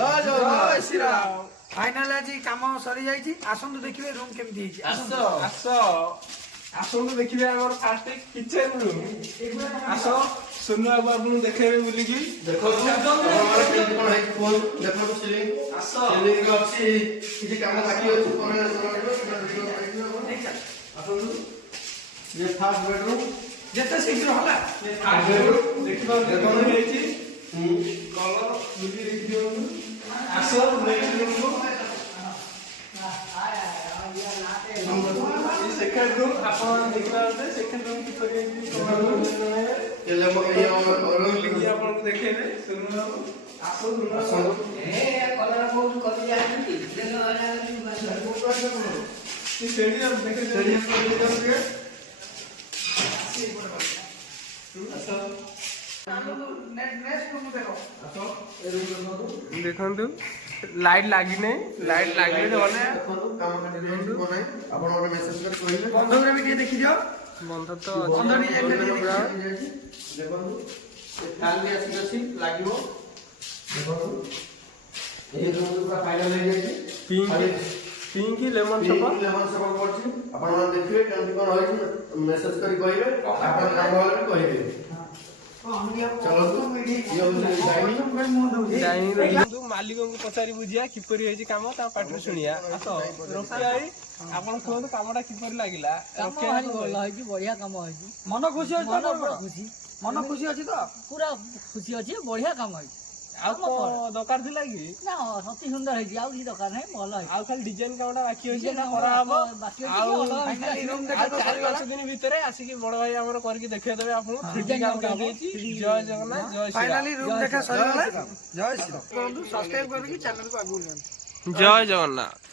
जय श्री राम। फाइनल आज काम सरी जाइछि आसंतु देखिबे रूम केमति हिछि आसो आसो आसंतु देखिबे हमर फास्ट किचन रूम आसो सुनु बाबू आपन देखेबे बोली की देखो हमर केमति कोन है फोन देखो सीलिंग आसो सीलिंग को अछि किछि काम बाकी अछि कोन आसंतु ये फर्स्ट बेडरूम जेते शीघ्र होला देखिबा देखो हेछि कलर बुझी देखियो आसो नेक्स्ट रूम को सेकंड रूम आपण देखला होते सेकंड रूम की परियंती ये लेमो ये और लिखि आपण को देखेबे सुनु आसो रूम ए कलर बहुत कति जानि देनो ये सेडी देखे सेडी को नेक्स्ट रूम देखो आसो ए रूम देखंतु लाइट लागि नै लाइट लागि नै भने देखो काम करते कोन है आपण ओने मेसेज कर कहिले बंधुरा भी देखि दियो बंध तो बंध डिजाइन देखो ये फैन भी आसी अछि लागिवो देखो ये रूम पूरा फाइनल हो जाई pink lemon sofa lemon sofa पड़छि आपण मन देखिबे केमति कोन होय मेसेज करी कहिबे आपण काम वाला भी कहिबे चलो डाइनिंग मालिक को पचारि बुझिया किपरि होई काम ता पाटु सुनिया आसो रोकियाई आपण कहतो कामटा किपरि लागिला रोकिया ଭଲ ହେଇଛି ବଢିଆ କାମ ହେଇଛି मन खुशी अछि ମନ तो ପୁରା ଖୁସି मन खुशी अछि तो ପୁରା ଖୁସି ଅଛି ବଢିଆ କାମ ହେଇଛି ଆଉ को दरकार थिला कि ନା ଅତି ସୁନ୍ଦର ହେଇଛି ଆଉ କିଛି ଦରକାର ନାହିଁ ଭଲ ହେଇଛି ଆଉ ଖାଲି डिजाइन कामटा बाकी होई Design ना କାମଟା करा हबो ବାକି ଅଛି, ଆଉ ଅଲଗା फाइनली रूम आ देखो 4-5 दिन भितरे आसिकी बड़ भाई हमर करके देखै देबे आपन 3D काम कर देछि जय जगन्नाथ जय श्री फाइनली रूम देखा सरी गला जय श्री राम बंधु सब्सक्राइब करके चैनल को आगु जय जगन्नाथ।